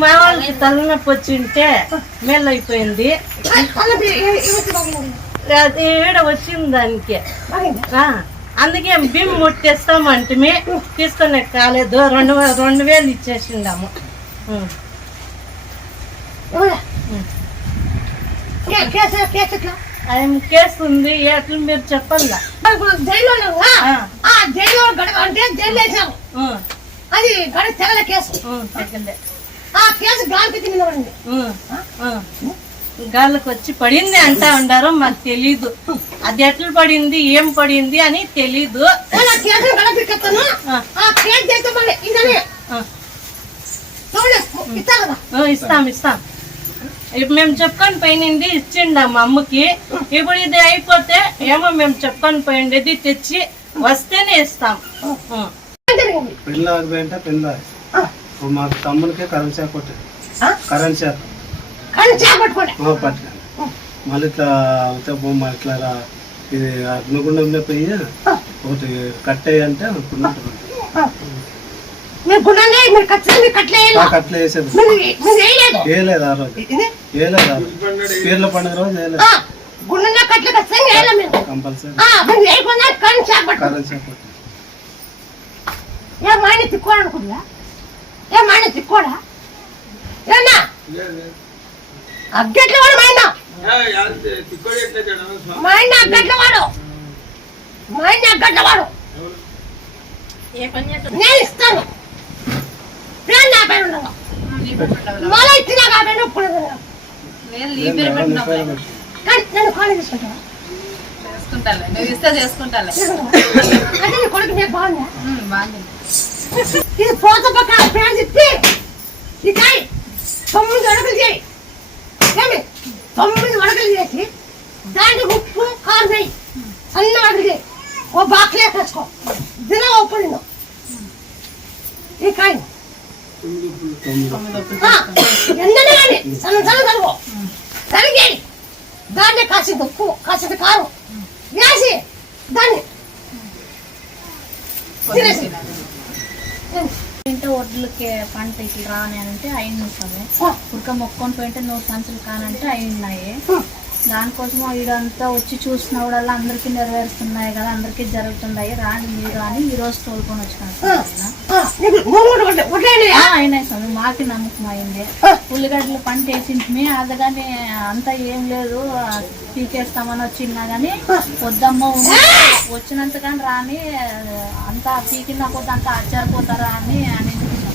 మా వాళ్ళకి తలనొప్పి వచ్చింటే మేలు అయిపోయింది, ఏడ వచ్చింది దానికి. అందుకే బిమ్ ముట్టేస్తామంటే తీసుకునే కాలేదు, 2000 ఇచ్చేసిండాము. కేసు ఉంది, ఎట్లా మీరు చెప్పాలా? అది తెగల కేసు, ఆ కేసు గాలికి వచ్చి పడింది అంటా ఉండారు. మాకు తెలీదు అది ఎట్లా పడింది, ఏం పడింది అని తెలీదు. ఇస్తాం. మేము చెప్పుకొని పోయింది ఇచ్చిండ మా అమ్మకి. ఇప్పుడు ఇది అయిపోతే ఏమో మేము చెప్పుకొని పోయిండేది తెచ్చి వస్తేనే ఇస్తాం. మాకు తమ్ముడికి కరెంట్ షాక్ కొట్టాడు, కరెంట్ షాక్ పట్టిన మళ్ళీ ఇట్లా ఇట్లా ఇది అగ్నిగుండంలో పోయి ఒకటి కట్టేయి అంటే కట్ల వేసేది వేయలేదు. ఆ రోజు వేయలేదు, ఆ రోజు పీర్ల పండుగ రోజు వేయలేదు. కంపల్సరీ కరెంట్ షాక్ తిక్కోడా అగ్గట్ల వాడు నేను ఇస్తాను. మళ్ళీ ఇచ్చినా కాబట్టి నేను కాలేజ్ చేసుకుంటాను. కొడుకు నేను బాగుందా? ఇది పోత పక్క పేరు చెప్పి ఇక 9 అడుగులు చేయి, 9 అడుగులు చేసి దాన్ని ఉప్పు కారం చేయి, అన్న అడుగు చేయి, ఓ బాక్స్ వేసుకో, దినం ఉప్పు నిన్ను ఈ కాయ ఎందనే కానీ సన్న కలుగు కరిగి దాన్ని కాసింది ఉప్పు కాసింది కారం వేసి దాన్ని తినేసి ఒడ్లకి పంట ఇట్లా రాని అంటే అయినాయి. ఉడక మొక్కొని పోయింటే 100 సంచులు కానంటే అయినాయి. దానికోసం ఇదంతా వచ్చి చూసినప్పుడల్లా అందరికీ నెరవేరుస్తున్నాయి కదా, అందరికీ జరుగుతున్నాయి, రాని మీరు అని ఈ రోజు తోలుకొని వచ్చినాను. అయినాయి స్వామి, మాకి నమ్మకం అయింది. ఉల్లిగడ్డలు పంట వేసింది అదగాని అంతా ఏం లేదు, పీకేస్తామని వచ్చినా గానీ వద్దమ్మ వచ్చినంత కానీ రాని అంతా పీకిన పోతే అంతా ఆశ్చర్యపోతారా అని